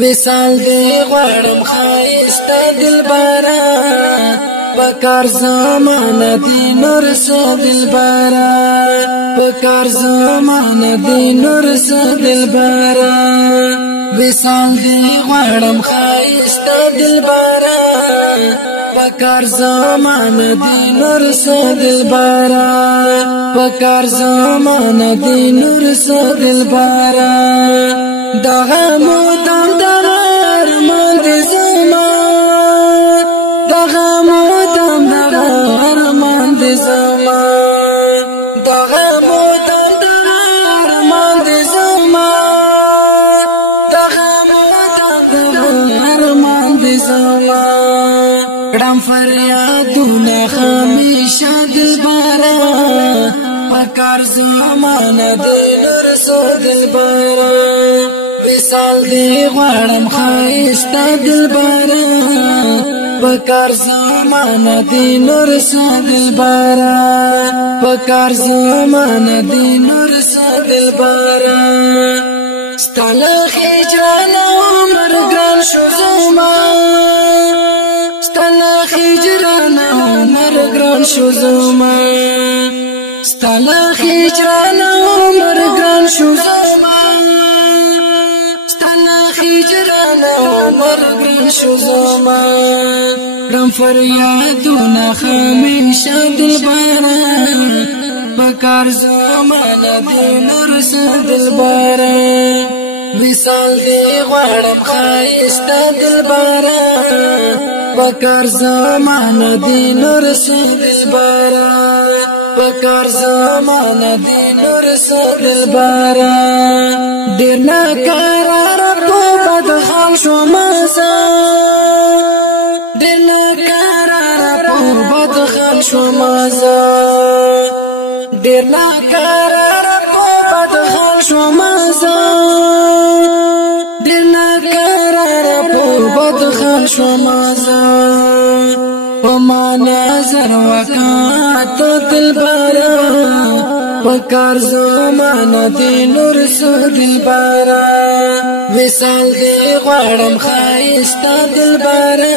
وصال دی غواړم خایسته دلبره پکار زمانه دی نور سه دلبره پکار زمانه دی نور سه دلبره وصال دی غواړم خایسته دلبره پکار زمانه دی نور سه دلبره پکار زمانه دی نور سه دلبره دغه مودم دغه ارمان دی زما دغه مودم دغه ارمان دی زما دغه مودم دغه ارمان دی زما دغه مودم دغه ارمان دی زما کړم فریادونه همیشه دلبره پکار زمانه دی نور سه دلبره وصال دی غواړم خایسته دلبره پکار زمانه دی نور سه دلبره پکار زمانه دی نور سه دلبره ستاله هجران عمر ګران شو زما ستاله هجران عمر ګران شو زما ستاله هجران عمر ګران شو زما مرګ شو زما رم فریادونه همیشه دلبره پکار زمانه دی نور سه دلبره وصال دی غواړم خایسته دلبره پکار زمانه دی نور سه دلبره پکار زمانه دی نور سه دلبره ډیر ناکرار حال شو مزه دل قرار په بد حال شو مزه دل قرار په بد حال شو مزه دل قرار په بد حال شو مزه په ما نظر وکات دلبره پکار زمانه دی نور سه دلبره وصال دی غواړم خایسته دلبره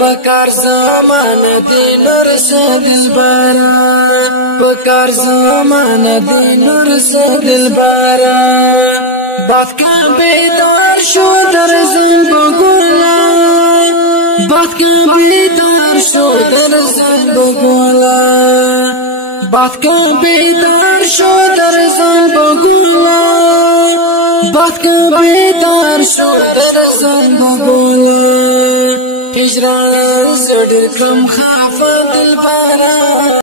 پکار زمانه دی نور سه دلبره پکار زمانه دی نور سه دلبره باد کا بیدار شو در زنبگولا باد کا بیدار شو در زنبگولا باد کا بیدار شو در زنبگولا باد کا بیدار شو در زنبگولا هجران زړ کم خافه دلبره